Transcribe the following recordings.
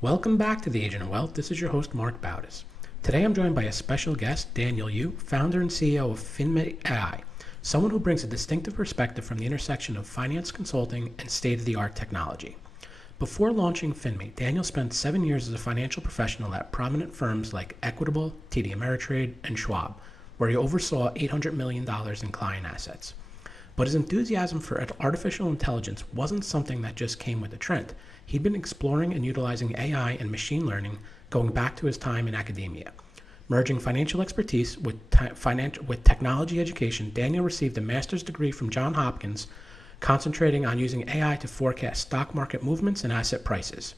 Welcome back to the Agent of Wealth. This is your host, Marc Bautis. Today I'm joined by a special guest, Daniel Yoo, founder and CEO of FinMate AI, someone who brings a distinctive perspective from the intersection of finance consulting and state-of-the-art technology. Before launching FinMate, Daniel spent 7 years as a financial professional at prominent firms like Equitable, TD Ameritrade, and Schwab, where he oversaw $800 million in client assets. But his enthusiasm for artificial intelligence wasn't something that just came with the trend. He'd been exploring and utilizing AI and machine learning going back to his time in academia. Merging financial expertise with technology education, Daniel received a master's degree from Johns Hopkins, concentrating on using AI to forecast stock market movements and asset prices.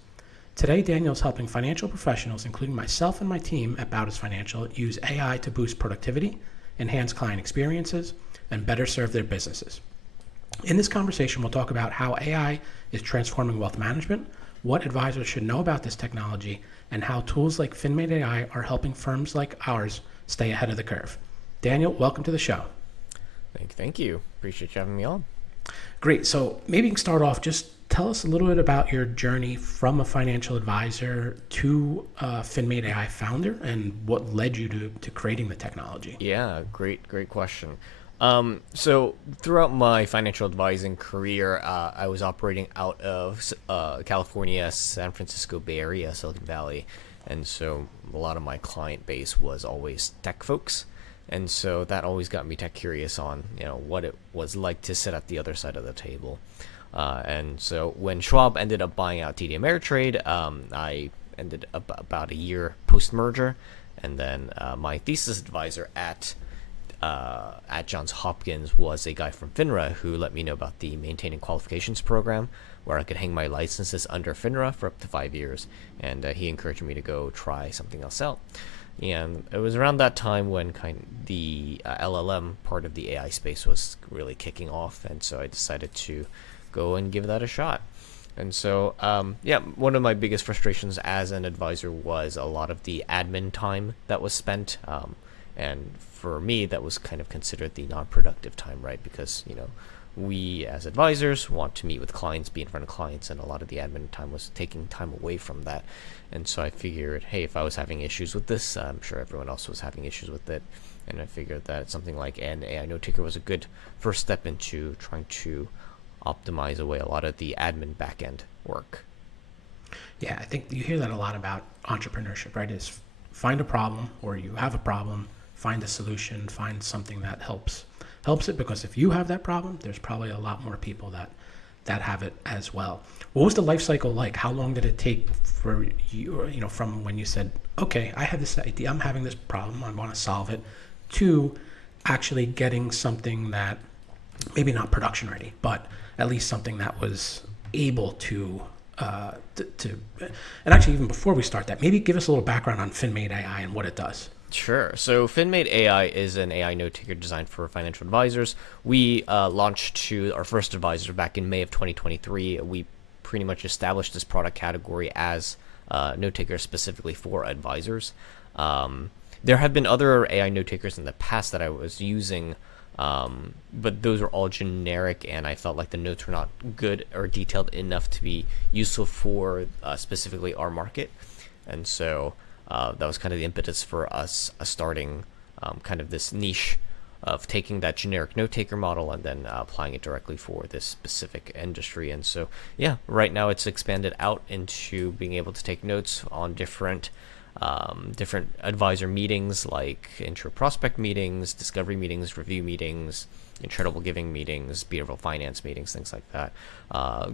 Today, Daniel is helping financial professionals, including myself and my team at Bautis Financial, use AI to boost productivity, enhance client experiences, and better serve their businesses. In this conversation, we'll talk about how AI is transforming wealth management, what advisors should know about this technology, and how tools like FinMate AI are helping firms like ours stay ahead of the curve. Daniel, welcome to the show. Thank you. Appreciate you having me on. Great. So maybe you can start off, just tell us a little bit about your journey from a financial advisor to FinMate AI founder and what led you to creating the technology. Yeah, great question. So throughout my financial advising career, I was operating out of California, San Francisco Bay Area, Silicon Valley. And so a lot of my client base was always tech folks. And so that always got me tech curious on, what it was like to sit at the other side of the table. And so when Schwab ended up buying out TD Ameritrade, I ended up about a year post-merger. And then my thesis advisor at Johns Hopkins was a guy from FINRA who let me know about the Maintaining Qualifications program, where I could hang my licenses under FINRA for up to 5 years. And he encouraged me to go try something else out. And it was around that time when the LLM part of the AI space was really kicking off. And so I decided to go and give that a shot. And so, one of my biggest frustrations as an advisor was a lot of the admin time that was spent. And for me, that was kind of considered the non-productive time, right? Because, we as advisors want to meet with clients, be in front of clients, and a lot of the admin time was taking time away from that. And so I figured, hey, if I was having issues with this, I'm sure everyone else was having issues with it. And I figured that something like an AI note taker was a good first step into trying to optimize away a lot of the admin back-end work. Yeah, I think you hear that a lot about entrepreneurship, right? Is find a problem, or you have a problem, find a solution, find something that helps it, because if you have that problem, there's probably a lot more people that have it as well. What was the life cycle like? How long did it take for you, from when you said, okay, I have this idea, I'm having this problem, I want to solve it, to actually getting something that maybe not production ready, but at least something that was able to and actually, even before we start that, maybe give us a little background on FinMate AI and what it does. Sure. So FinMate AI is an AI note taker designed for financial advisors. We launched to our first advisor back in May of 2023. We pretty much established this product category as note takers specifically for advisors. There have been other AI note takers in the past that I was using, but those were all generic, and I felt like the notes were not good or detailed enough to be useful for specifically our market. And so that was kind of the impetus for us starting kind of this niche of taking that generic note taker model and then applying it directly for this specific industry. And so, right now it's expanded out into being able to take notes on different advisor meetings, like intro prospect meetings, discovery meetings, review meetings, charitable giving meetings, behavioral finance meetings, things like that,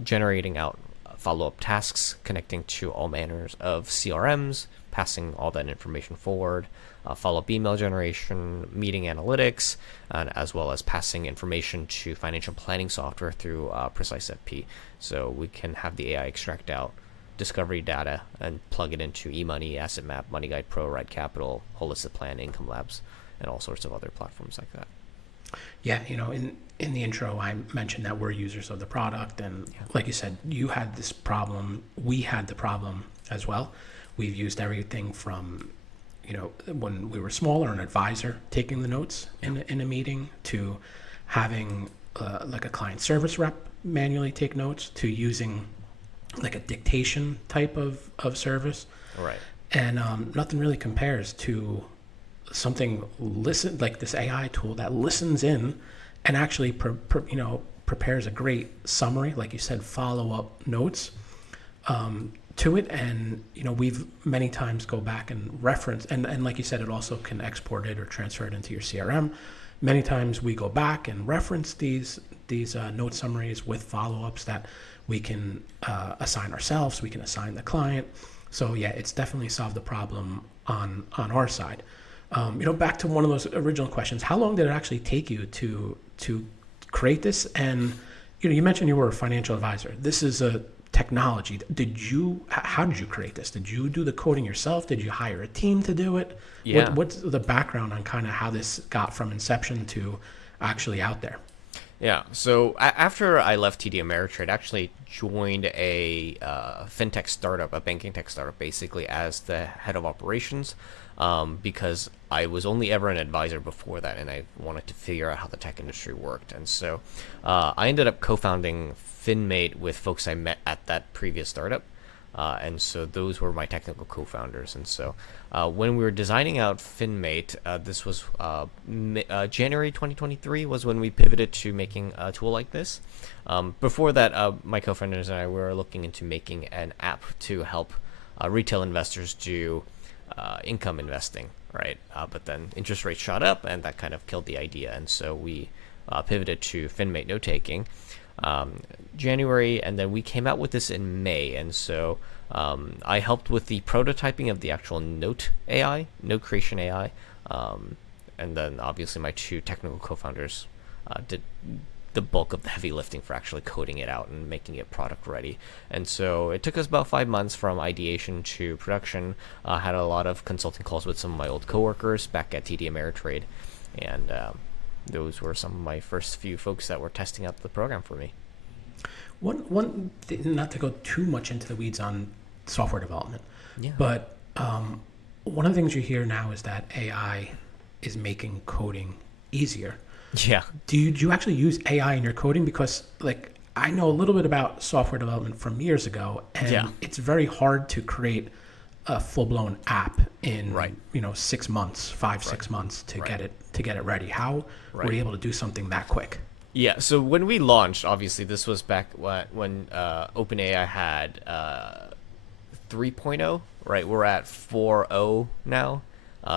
generating out follow-up tasks, connecting to all manners of CRMs, passing all that information forward, follow-up email generation, meeting analytics, and as well as passing information to financial planning software through Precise FP. So we can have the AI extract out discovery data and plug it into eMoney, Asset Map, Money Guide Pro, Ride Capital, Holistic Plan, Income Labs, and all sorts of other platforms like that. Yeah, in the intro, I mentioned that we're users of the product, and like you said, you had this problem, we had the problem as well. We've used everything from, when we were smaller, an advisor taking the notes in a meeting, to having like a client service rep manually take notes to using like a dictation type of service. Right. And nothing really compares to something listen like this AI tool that listens in and actually prepares a great summary, like you said, follow up notes to it. And we've many times go back and reference, and like you said, it also can export it or transfer it into your CRM. Many times we go back and reference these note summaries with follow-ups that we can assign ourselves, we can assign the client. So yeah, it's definitely solved the problem on our side. Back to one of those original questions, how long did it actually take you to create this? And you mentioned you were a financial advisor. This is a technology. How did you create this? Did you do the coding yourself? Did you hire a team to do it? Yeah. What's the background on kind of how this got from inception to actually out there? Yeah. So after I left TD Ameritrade, I actually joined a fintech startup, a banking tech startup, basically as the head of operations, because I was only ever an advisor before that, and I wanted to figure out how the tech industry worked. And so I ended up co-founding FinMate with folks I met at that previous startup. And so those were my technical co-founders. And so when we were designing out FinMate, this was January 2023 was when we pivoted to making a tool like this. Before that, my co-founders and I were looking into making an app to help retail investors do income investing, right? But then interest rates shot up, and that kind of killed the idea. And so we pivoted to FinMate note-taking. January, and then we came out with this in May. And so I helped with the prototyping of the actual note creation AI, and then obviously my two technical co-founders did the bulk of the heavy lifting for actually coding it out and making it product ready. And so it took us about 5 months from ideation to production. Had a lot of consulting calls with some of my old coworkers back at TD Ameritrade, and those were some of my first few folks that were testing out the program for me. One not to go too much into the weeds on software development, Yeah. but one of the things you hear now is that AI is making coding easier. Yeah. Do you actually use AI in your coding? Because like I know a little bit about software development from years ago, and it's very hard to create a full-blown app in 6 months, 6 months to get it ready. How were you able to do something that quick? Yeah, so when we launched, obviously this was back when OpenAI had 3.0, right? We're at 4.0 now.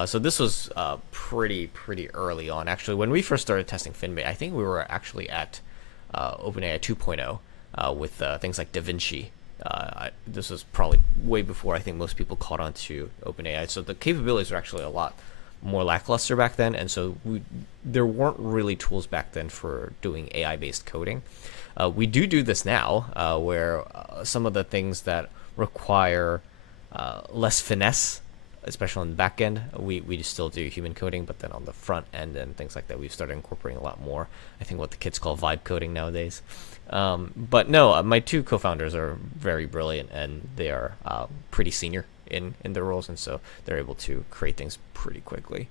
So this was pretty early on. Actually, when we first started testing FinMate, I think we were actually at OpenAI 2.0 with things like DaVinci. This was probably way before I think most people caught on to OpenAI. So the capabilities were actually a lot more lackluster back then, and so there weren't really tools back then for doing AI-based coding. We do this now, where some of the things that require less finesse, especially on the back end, we still do human coding, but then on the front end and things like that, we've started incorporating a lot more. I think what the kids call vibe coding nowadays. But no, my two co-founders are very brilliant, and they are pretty senior in their roles, and so they're able to create things pretty quickly.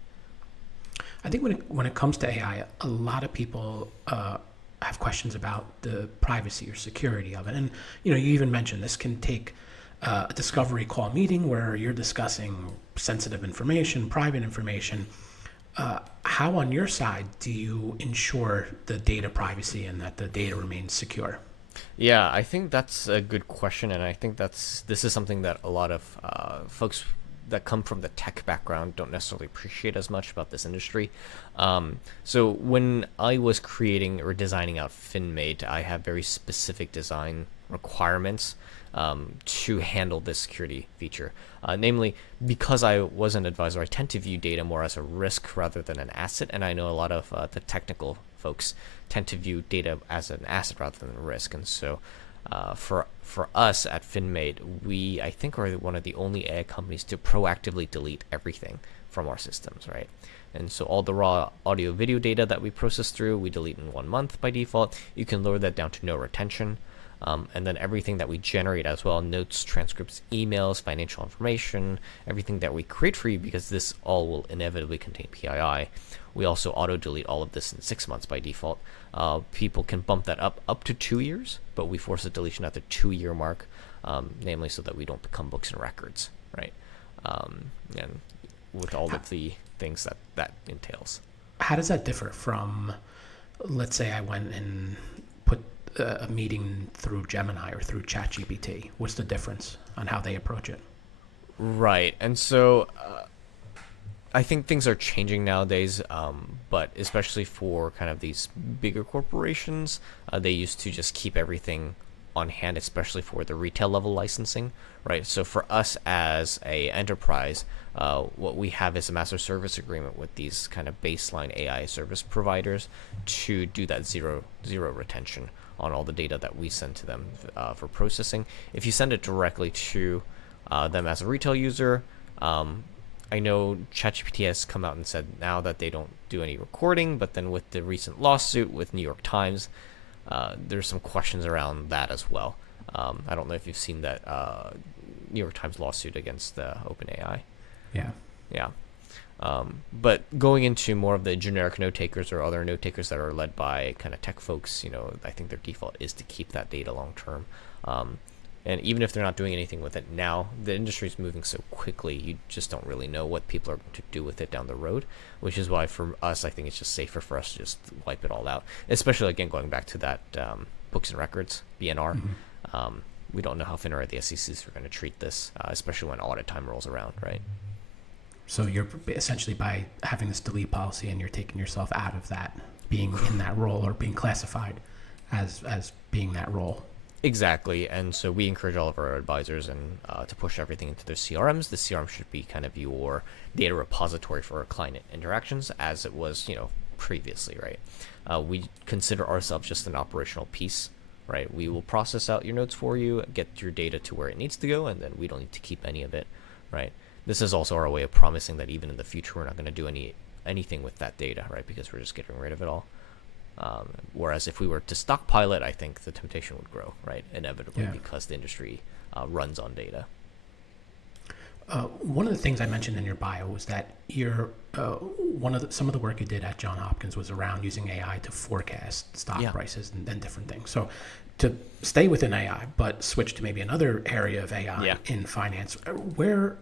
I think when it comes to AI, a lot of people have questions about the privacy or security of it. And you even mentioned this can take a discovery call meeting where you're discussing sensitive information, private information. How on your side do you ensure the data privacy and that the data remains secure? Yeah, I think that's a good question, and I think this is something that a lot of folks that come from the tech background don't necessarily appreciate as much about this industry. So when I was creating or designing out FinMate, I have very specific design requirements to handle this security feature. Namely, because I was an advisor, I tend to view data more as a risk rather than an asset, and I know a lot of the technical folks tend to view data as an asset rather than a risk. And so for us at FinMate, we, I think, are one of the only AI companies to proactively delete everything from our systems, right? And so all the raw audio video data that we process through, we delete in 1 month by default. You can lower that down to no retention. And then everything that we generate as well, notes, transcripts, emails, financial information, everything that we create for you, because this all will inevitably contain PII. We also auto delete all of this in 6 months by default. People can bump that up to 2 years, but we force a deletion at the 2-year mark, namely so that we don't become books and records, right? And with all of the things that entails. How does that differ from, let's say I went and put a meeting through Gemini or through ChatGPT? What's the difference on how they approach it? Right. And so I think things are changing nowadays, but especially for kind of these bigger corporations, they used to just keep everything on hand, especially for the retail level licensing, right? So for us as a enterprise, what we have is a master service agreement with these kind of baseline AI service providers to do that zero retention on all the data that we send to them for processing. If you send it directly to them as a retail user, I know ChatGPT has come out and said now that they don't do any recording, but then with the recent lawsuit with New York Times, there's some questions around that as well. I don't know if you've seen that New York Times lawsuit against OpenAI. Yeah. Yeah. But going into more of the generic note takers or other note takers that are led by kind of tech folks, I think their default is to keep that data long term. And even if they're not doing anything with it now, the industry is moving so quickly, you just don't really know what people are going to do with it down the road, which is why for us, I think it's just safer for us to just wipe it all out, especially, again, going back to that books and records, BNR. We don't know how FINRA or the SECs are going to treat this, especially when audit time rolls around, right? So you're essentially, by having this delete policy, and you're taking yourself out of that, being in that role or being classified as being that role. Exactly, and so we encourage all of our advisors and to push everything into their CRMs. The CRM should be kind of your data repository for our client interactions, as it was, previously, right? We consider ourselves just an operational piece, right? We will process out your notes for you, get your data to where it needs to go, and then we don't need to keep any of it, right? This is also our way of promising that even in the future, we're not going to do anything with that data, right? Because we're just getting rid of it all. Whereas if we were to stockpile it, I think the temptation would grow, right? Inevitably, because the industry runs on data. One of the things I mentioned in your bio was that some of the work you did at Johns Hopkins was around using AI to forecast stock prices and different things. So to stay within AI, but switch to maybe another area of AI in finance, where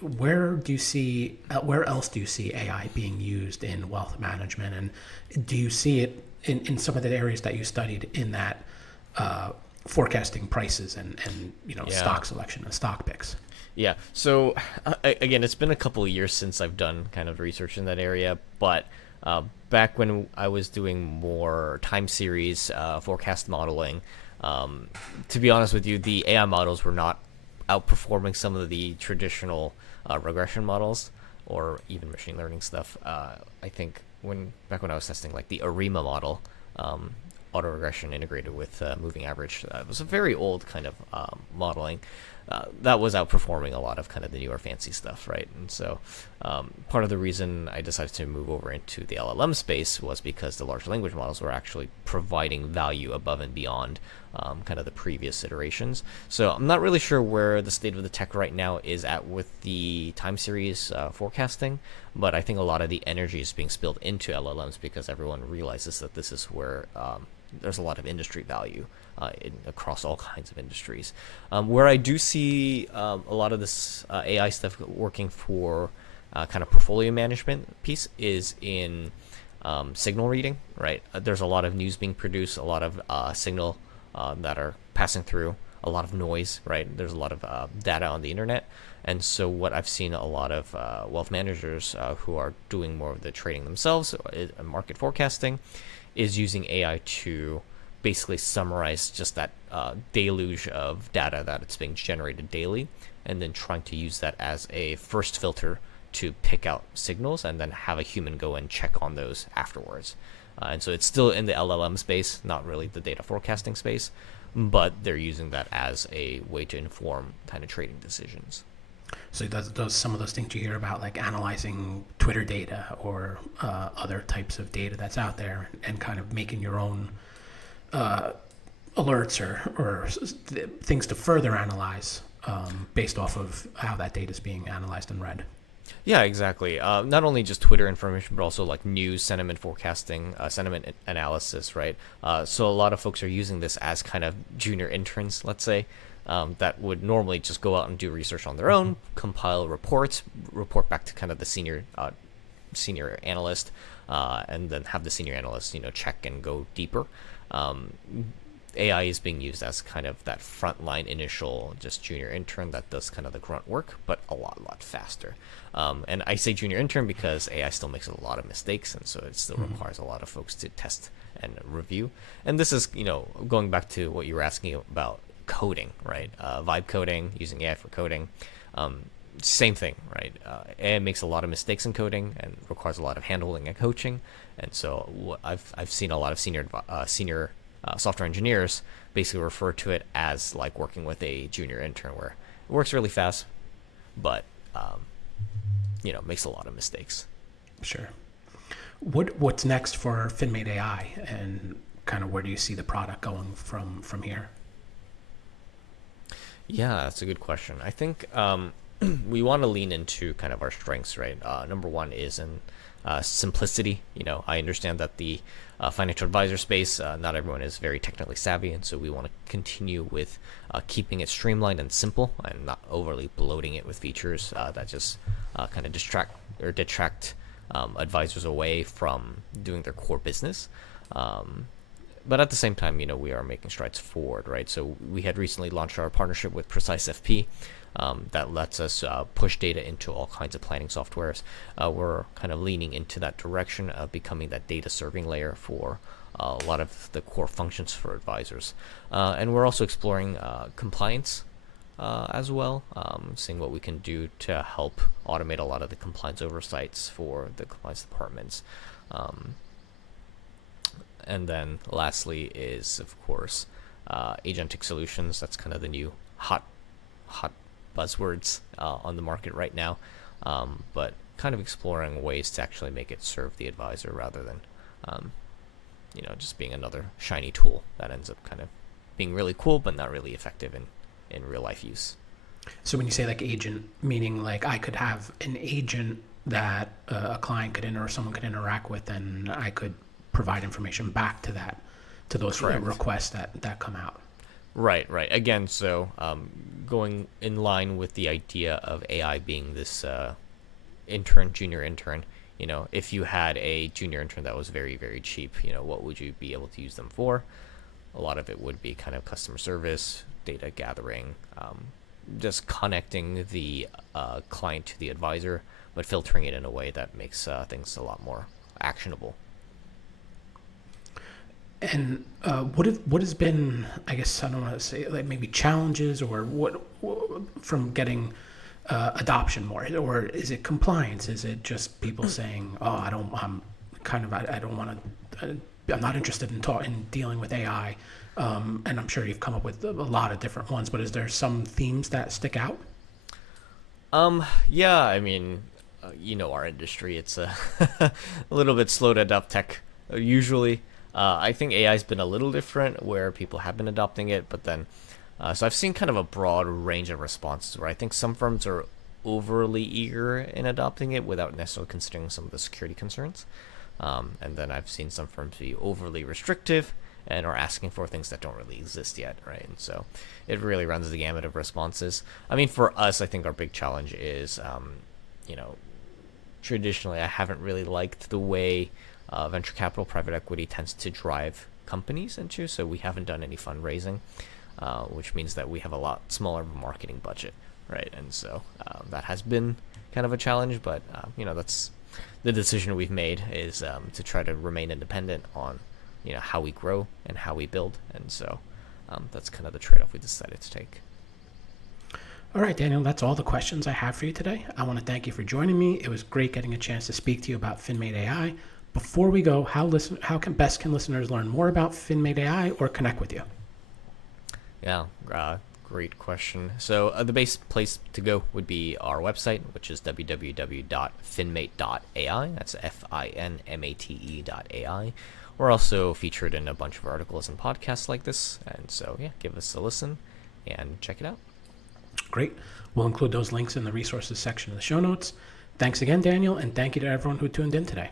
do you see, where else do you see AI being used in wealth management? And do you see it in some of the areas that you studied in that forecasting prices and stock selection and stock picks? Yeah. So again, it's been a couple of years since I've done kind of research in that area, but back when I was doing more time series forecast modeling, to be honest with you, the AI models were not outperforming some of the traditional regression models or even machine learning stuff. I think back when I was testing like the ARIMA model, autoregression integrated with moving average, it was a very old kind of modeling. That was outperforming a lot of kind of the newer fancy stuff, right? And so part of the reason I decided to move over into the LLM space was because the large language models were actually providing value above and beyond kind of the previous iterations. So I'm not really sure where the state of the tech right now is at with the time series forecasting, but I think a lot of the energy is being spilled into LLMs because everyone realizes that this is where there's a lot of industry value across all kinds of industries. Where I do see a lot of this AI stuff working for kind of portfolio management piece is in signal reading, right? There's a lot of news being produced, a lot of signal that are passing through, a lot of noise, right? There's a lot of data on the internet. And so what I've seen a lot of wealth managers who are doing more of the trading themselves, market forecasting, is using AI to basically summarize just that deluge of data that it's being generated daily, and then trying to use that as a first filter to pick out signals and then have a human go and check on those afterwards. And so it's still in the LLM space, not really the data forecasting space, but they're using that as a way to inform kind of trading decisions. So does some of those things you hear about, like analyzing Twitter data or other types of data that's out there and kind of making your own alerts or things to further analyze based off of how that data is being analyzed and read. Yeah, exactly. Not only just Twitter information, but also like news, sentiment forecasting, sentiment analysis, right? So a lot of folks are using this as kind of junior interns, let's say, that would normally just go out and do research on their own, compile reports, report back to kind of the senior analyst, and then have the senior analyst, check and go deeper. Um, AI is being used as kind of that frontline initial just junior intern that does kind of the grunt work, but a lot faster. And I say junior intern because AI still makes a lot of mistakes, and so it still requires a lot of folks to test and review. And this is, going back to what you were asking about coding, right? Vibe coding, using AI for coding. Same thing, right? AI makes a lot of mistakes in coding and requires a lot of handholding and coaching. And so I've seen a lot of senior software engineers basically refer to it as like working with a junior intern, where it works really fast, but makes a lot of mistakes. Sure. What's next for FinMate AI, and kind of where do you see the product going from here? Yeah, that's a good question. I think we want to lean into kind of our strengths, right? Number one is in simplicity. I understand that the financial advisor space, not everyone is very technically savvy, and so we want to continue with keeping it streamlined and simple, and not overly bloating it with features that just kind of detract advisors away from doing their core business. But at the same time, we are making strides forward, right? So we had recently launched our partnership with Precise FP. That lets us push data into all kinds of planning softwares. We're kind of leaning into that direction of becoming that data serving layer for a lot of the core functions for advisors. And we're also exploring compliance as well, seeing what we can do to help automate a lot of the compliance oversights for the compliance departments. And then lastly is, of course, agentic solutions. That's kind of the new hot buzzwords on the market right now, but kind of exploring ways to actually make it serve the advisor rather than just being another shiny tool that ends up kind of being really cool but not really effective in real life use. So when you say like agent, meaning like I could have an agent that a client could or someone could interact with, and I could provide information back to those requests that come out. Right. Again, so going in line with the idea of AI being this junior intern, if you had a junior intern that was very, very cheap, what would you be able to use them for? A lot of it would be kind of customer service, data gathering, just connecting the client to the advisor, but filtering it in a way that makes things a lot more actionable. And what has been, I guess, I don't want to say like maybe challenges, or what from getting adoption more, or is it compliance? Is it just people saying, "Oh, I don't want to, I'm not interested in dealing with AI," and I'm sure you've come up with a lot of different ones, but is there some themes that stick out? Yeah, I mean, our industry, it's a a little bit slow to adopt tech usually. I think AI's been a little different where people have been adopting it, but then, so I've seen kind of a broad range of responses where I think some firms are overly eager in adopting it without necessarily considering some of the security concerns. And then I've seen some firms be overly restrictive and are asking for things that don't really exist yet, right? And so it really runs the gamut of responses. I mean, for us, I think our big challenge is, traditionally I haven't really liked the way venture capital, private equity tends to drive companies into. So we haven't done any fundraising, which means that we have a lot smaller marketing budget, right? And so that has been kind of a challenge, but that's the decision we've made is to try to remain independent on how we grow and how we build. And so that's kind of the trade-off we decided to take. All right, Daniel, that's all the questions I have for you today. I want to thank you for joining me. It was great getting a chance to speak to you about FinMate AI. Before we go, how can listeners learn more about FinMate AI or connect with you? Yeah, great question. So the base place to go would be our website, which is www.finmate.ai. That's FINMATE.ai. We're also featured in a bunch of articles and podcasts like this. And so, yeah, give us a listen and check it out. Great. We'll include those links in the resources section of the show notes. Thanks again, Daniel, and thank you to everyone who tuned in today.